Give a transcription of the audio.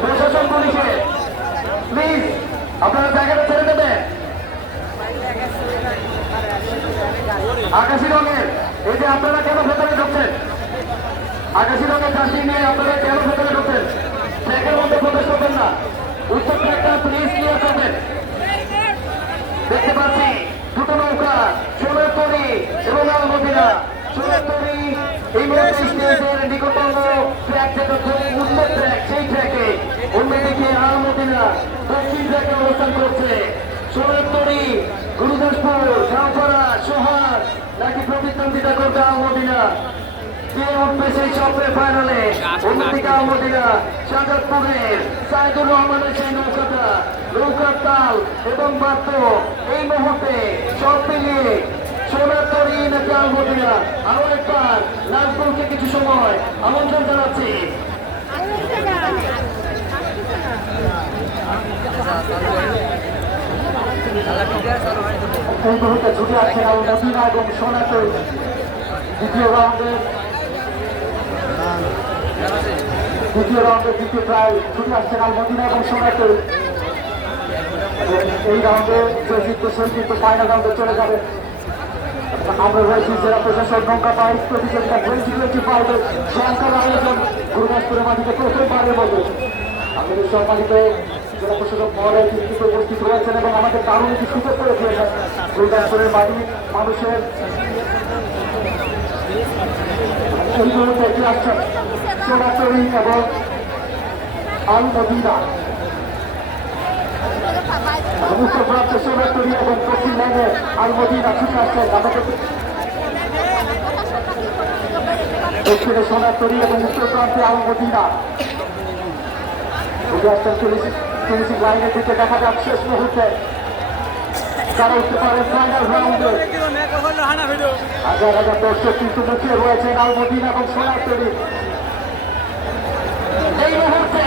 প্রশাসন পুলিশে প্লিজ আপনারা জায়গাটা ছেড়ে দেবেন। আকাশি রঙের এই যে আপনারা কেন ভেতরে ঢুকছেন? আকাশি রঙের জার্সি নিয়ে আপনারা কেন ভেতরে ঢুকছেন? ট্র্যাকের মধ্যে প্রবেশ করবেন না। উত্তর ট্র্যাকটা প্লিজ ক্লিয়ার করবেন। দেখতে পাচ্ছি দুটো নৌকা সোনারতরী এবং আলমদিনা। সোনারতরী এই স্টেজের নিকটতম ট্র্যাক যেটা খুব উন্নত ট্র্যাক, সেই ট্র্যাকে অন্যদিকে আলমদিনা দক্ষিণ ট্র্যাকে অবস্থান করছে। সোনারতরী গুরুদাসপুর, ঝাউপাড়া, সোহাগ নাকি প্রতিদ্বন্দ্বিতা করবে আলমদিনা। কে উঠবে সেই চক্রের ফাইনালে? অন্যদিকে আলমদিনা শাহজাদপুরের সাইদুর রহমানের সেই নৌকাটা, নৌকার তাল এবং বাদ্য এই মুহূর্তে সব মিলিয়ে সোনারতরী নাকি আলমদিনা। আরো একবার নাজমুলকে কিছু সময় আমন্ত্রণ জানাচ্ছি। এই মুহূর্তে ছুটে আসছেন আলমদিনা এবং সোনারতরী দ্বিতীয় রাউন্ডে দ্বিতীয় প্রায় ছুটে আসছেন আলমদিনা এবং সোনারতরী। এই রাউন্ডে যে জিতবে সেই কিন্তু ফাইনাল রাউন্ডে চলে যাবে। আমরা রয়েছি জেলা প্রশাসন নৌকা বাইক প্রতিযোগিতা 2025 সংখ্যার আয়োজন গুরুদাসপুরের মাটিতে প্রথমবারের মতো। আমাদের সম্মানিত জেলা প্রশাসক মহোদয় কিন্তু উপস্থিত রয়েছেন এবং আমাদের দারুণ একটি সুযোগ করে দিয়েছেন। গুরুদাসপুরের মাটি মানুষের এই মুহূর্তে এগিয়ে আসছেন সোনারতরী এবং আলমদিনা। উত্তর প্রান্তে সোনারতরী এবং পশ্চিম লাইনে আলমদিনা ছুটে আসছেন। আমাদের দক্ষিণে সোনারতরী এবং উত্তর প্রান্তে আলমদিনা ছুটে আসছেন। ফিনিশিং লাইনের দিকে দেখা যাক শেষ মুহূর্তে যারা উঠতে পারে ফাইনাল রাউন্ডে। হাজার হাজার দর্শক কিন্তু মুখে রয়েছেন আলমদিনা এবং সোনারতরী। এই মুহূর্তে